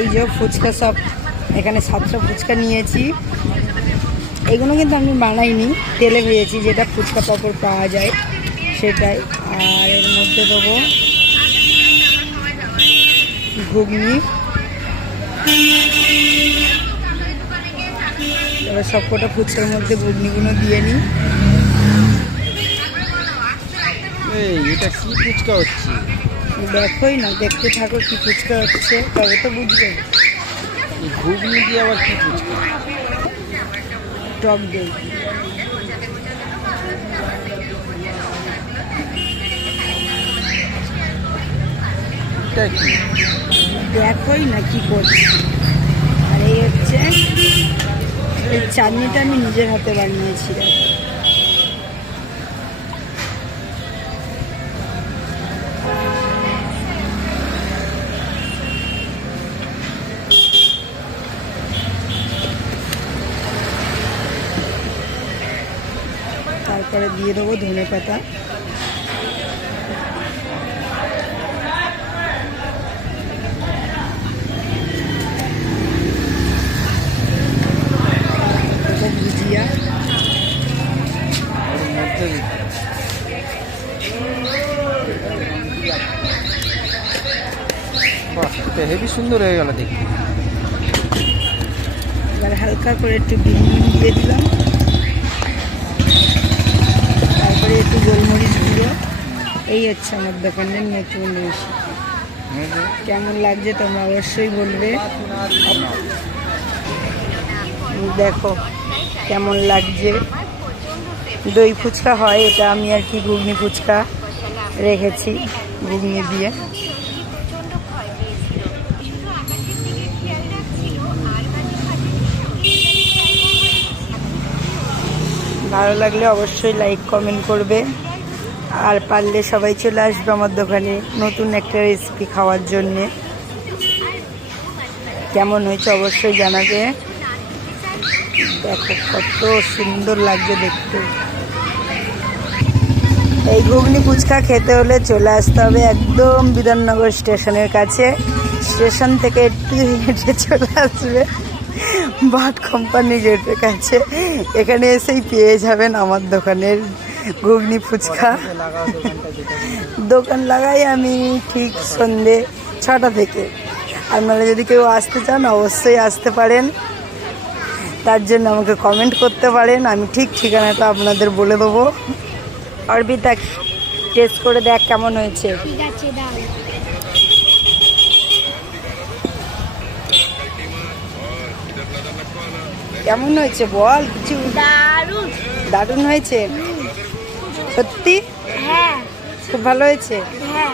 এই যে ফুচকা সব, এখানে সাতটা ফুচকা নিয়েছি। এগুলো কিন্তু আমি বানাইনি, তেলে ভেজেছি, যেটা ফুচকা পাপড় পাওয়া যায়, সেটাই। আর এর মধ্যে দেবো ঘুগনি। এবার সব কটা ফুচকার মধ্যে ঘুগনিগুলো দিয়ে নিই। এটা কি ফুচকা হচ্ছে? দেখোই না দেখতে থাকো কি ফুচকা হচ্ছে তবে তো বুঝবে। ঘুগনি দিয়ে আবার কি ফুচকা? টক দই। দেখোই না কি করছি। আর এই হচ্ছে এই চাটনিটা আমি নিজের হাতে বানিয়েছি তারপরে দিয়ে দেবো ধনে পাতা। ভুজিয়া। হেভি সুন্দর হয়ে গেল দেখি এবার হালকা করে একটু বিন দিয়ে দিলাম তারপরে একটু গোলমরিচ গুঁড়ো এই হচ্ছে আমার দোকানের নতুন রেসিপি কেমন লাগছে তোমরা অবশ্যই বলবে। দেখো, কেমন লাগছে। দই ফুচকা হয়, এটা আমি আর কি ঘুগনি ফুচকা রেখেছি, ঘুগনি দিয়ে। ভালো লাগলে অবশ্যই লাইক কমেন্ট করবে। আর পারলে সবাই চলে আসবে আমার দোকানে নতুন একটা রেসিপি খাওয়ার জন্যে। কেমন হয়েছে অবশ্যই জানাবে। দেখো কত সুন্দর লাগছে দেখতে। এই ঘুগনি ফুচকা খেতে হলে চলে আসতে হবে একদম বিধাননগর স্টেশনের কাছে। স্টেশন থেকে একটু হেঁটে চলে আসবে। বাট কোম্পানি গেটের কাছে। এখানে এসেই পেয়ে যাবেন আমার দোকানের ঘুগনি ফুচকা। দোকান লাগাই আমি ঠিক সন্ধে ছটা থেকে। আপনারা যদি কেউ আসতে চান, অবশ্যই আসতে পারেন। তার জন্য আমাকে কমেন্ট করতে পারেন। আমি ঠিক ঠিকানাটা আপনাদের বলে দেবো। অর্পিতা টেস্ট করে দেখ কেমন হয়েছে। কেমন হয়েছে বল? কিছু দারুণ। দারুণ হয়েছে? সত্যি? হ্যাঁ। খুব ভালো হয়েছে? হ্যাঁ।